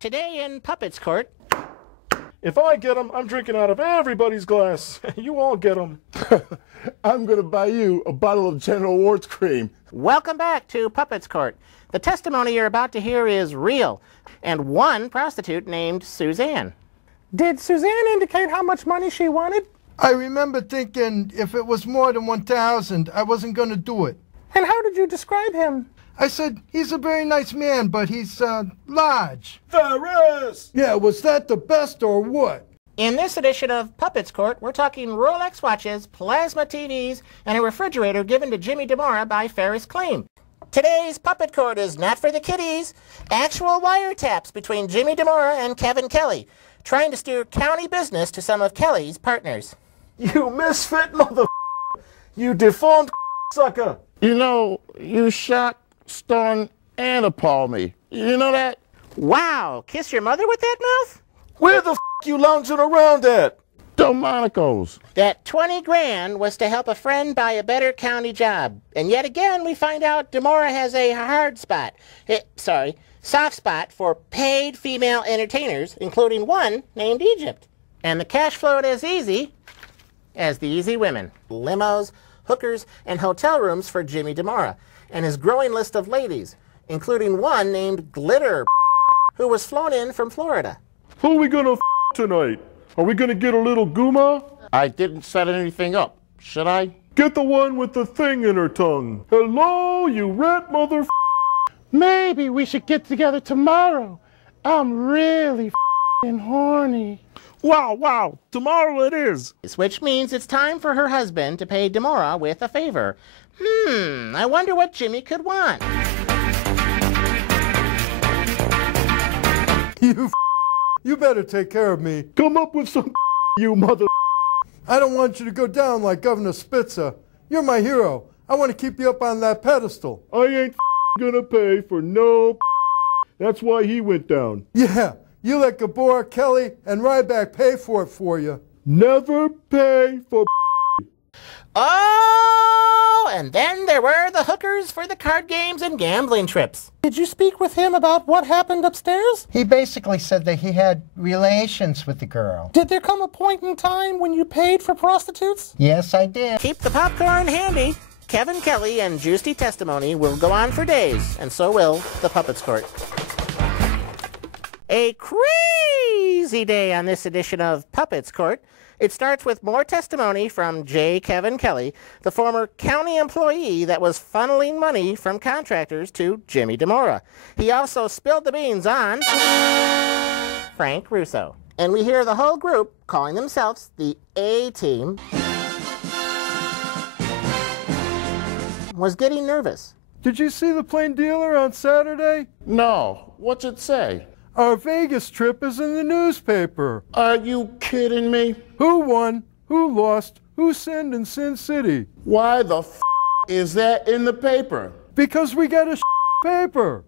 Today in Puppets Court. If I get them, I'm drinking out of everybody's glass. You all get them. I'm going to buy you a bottle of General Ward's cream. Welcome back to Puppets Court. The testimony you're about to hear is real, and one prostitute named Suzanne. Did Suzanne indicate how much money she wanted? I remember thinking if it was more than 1,000, I wasn't going to do it. And how did you describe him? I said, he's a very nice man, but he's large. Ferris! Yeah, was that the best or what? In this edition of Puppets Court, we're talking Rolex watches, plasma TVs, and a refrigerator given to Jimmy DeMora by Ferris Claim. Today's Puppet Court is not for the kiddies. Actual wiretaps between Jimmy DeMora and Kevin Kelly, trying to steer county business to some of Kelly's partners. You misfit mother... You deformed sucker. You know, you shocked, stunned, and appalled me. You know that? Wow, kiss your mother with that mouth? Where the you lounging around at? Delmonico's. That 20 grand was to help a friend buy a better county job. And yet again, we find out DeMora has a soft spot for paid female entertainers, including one named Egypt. And the cash flowed as easy as the easy women. Limos, hookers, and hotel rooms for Jimmy DeMora, and his growing list of ladies, including one named Glitter, who was flown in from Florida. Who are we gonna tonight? Are we gonna get a little Guma? I didn't set anything up. Should I? Get the one with the thing in her tongue. Hello, you rat mother... Maybe we should get together tomorrow. I'm really horny. Wow, tomorrow it is. Which means it's time for her husband to pay DeMora with a favor. I wonder what Jimmy could want. You better take care of me. Come up with some you mother... I don't want you to go down like Governor Spitzer. You're my hero. I want to keep you up on that pedestal. I ain't gonna pay for no... That's why he went down. Yeah, you let Gabor, Kelly, and Ryback pay for it for you. Never pay for... Oh, and then there were the hookers for the card games and gambling trips. Did you speak with him about what happened upstairs? He basically said that he had relations with the girl. Did there come a point in time when you paid for prostitutes? Yes, I did. Keep the popcorn handy. Kevin Kelly and juicy testimony will go on for days, and so will the Puppets Court. A crazy day on this edition of Puppets Court. It starts with more testimony from J. Kevin Kelly, the former county employee that was funneling money from contractors to Jimmy DeMora. He also spilled the beans on Frank Russo. And we hear the whole group calling themselves the A-Team was getting nervous. Did you see the Plain Dealer on Saturday? No. What's it say? Our Vegas trip is in the newspaper. Are you kidding me? Who won? Who lost? Who sinned in Sin City? Why the is that in the paper? Because we got a paper.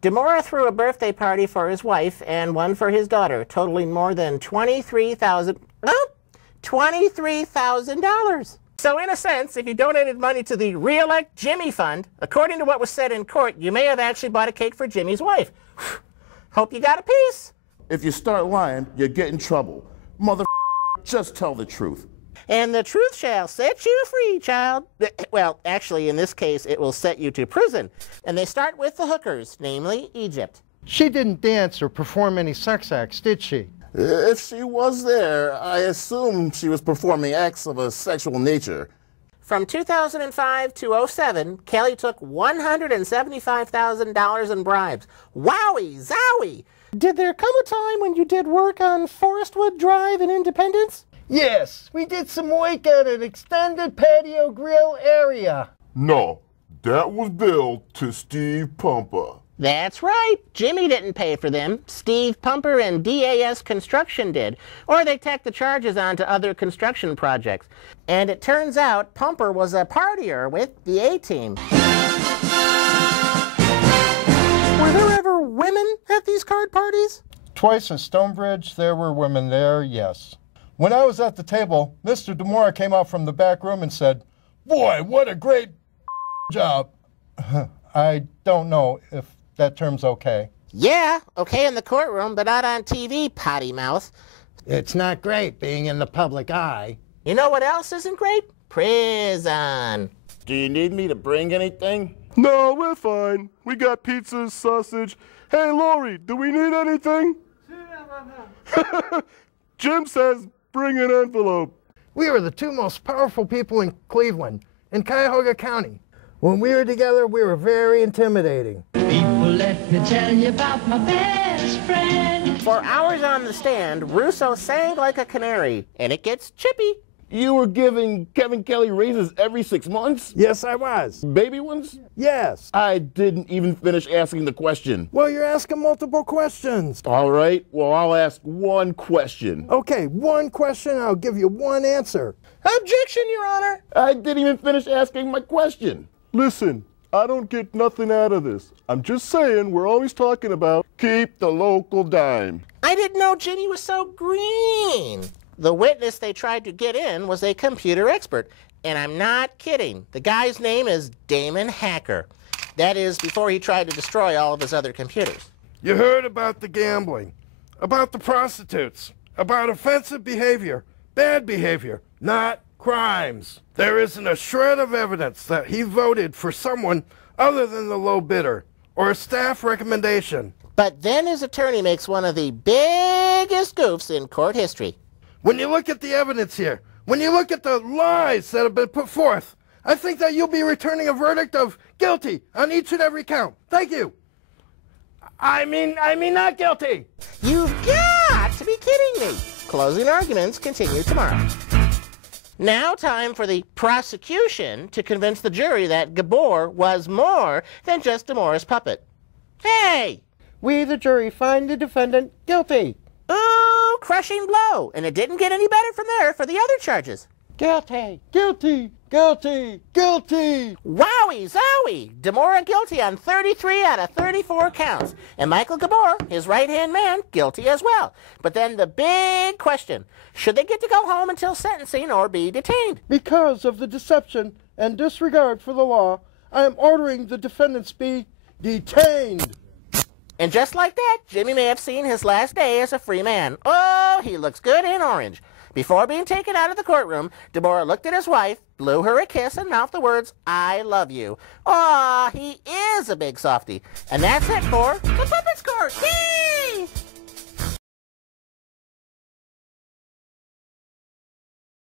DeMora threw a birthday party for his wife and one for his daughter, totaling more than $23,000. So in a sense, if you donated money to the Re-elect Jimmy Fund, according to what was said in court, you may have actually bought a cake for Jimmy's wife. Hope you got a piece. If you start lying, you get in trouble. Mother, just tell the truth. And the truth shall set you free, child. Well, actually, in this case, it will set you to prison. And they start with the hookers, namely Egypt. She didn't dance or perform any sex acts, did she? If she was there, I assume she was performing acts of a sexual nature. From 2005 to 2007, Kelly took $175,000 in bribes. Wowie zowie! Did there come a time when you did work on Forestwood Drive in Independence? Yes, we did some work at an extended patio grill area. No, that was billed to Steve Pumper. That's right. Jimmy didn't pay for them. Steve Pumper and DAS Construction did. Or they tacked the charges onto other construction projects. And it turns out Pumper was a partier with the A-Team. Were there ever women at these card parties? Twice in Stonebridge, there were women there, yes. When I was at the table, Mr. DeMora came out from the back room and said, "Boy, what a great job." I don't know if that term's okay. Yeah, okay in the courtroom, but not on TV, potty mouth. It's not great being in the public eye. You know what else isn't great? Prison. Do you need me to bring anything? No, we're fine. We got pizzas, sausage. Hey, Lori, do we need anything? Jim says bring an envelope. We were the two most powerful people in Cleveland, in Cuyahoga County. When we were together, we were very intimidating. People, let me tell you about my best friend. For hours on the stand, Russo sang like a canary, and it gets chippy. You were giving Kevin Kelly raises every 6 months? Yes, I was. Baby ones? Yes. I didn't even finish asking the question. Well, you're asking multiple questions. All right, well, I'll ask one question. Okay, one question, I'll give you one answer. Objection, Your Honor. I didn't even finish asking my question. Listen, I don't get nothing out of this. I'm just saying we're always talking about Keep the local dime. I didn't know Jimmy was so green. The witness they tried to get in was a computer expert. And I'm not kidding. The guy's name is Damon Hacker. That is before he tried to destroy all of his other computers. You heard about the gambling, about the prostitutes, about offensive behavior, bad behavior, not crimes. There isn't a shred of evidence that he voted for someone other than the low bidder or a staff recommendation. But then his attorney makes one of the biggest goofs in court history. When you look at the evidence here, when you look at the lies that have been put forth, I think that you'll be returning a verdict of guilty on each and every count. Thank you. I mean not guilty. You've got to be kidding me. Closing arguments continue tomorrow. Now time for the prosecution to convince the jury that Gabor was more than just Demora's puppet. Hey! We, the jury, find the defendant guilty. Ooh, crushing blow. And it didn't get any better from there for the other charges. Guilty, guilty, guilty, guilty. Wowie zowie! Demora guilty on 33 out of 34 counts. And Michael Gabor, his right-hand man, guilty as well. But then the big question, should they get to go home until sentencing or be detained? Because of the deception and disregard for the law, I am ordering the defendants be detained. And just like that, Jimmy may have seen his last day as a free man. Oh, he looks good in orange. Before being taken out of the courtroom, Demora looked at his wife, blew her a kiss, and mouthed the words, "I love you." Aw, he is a big softy. And that's it for the Puppets Court. Yay!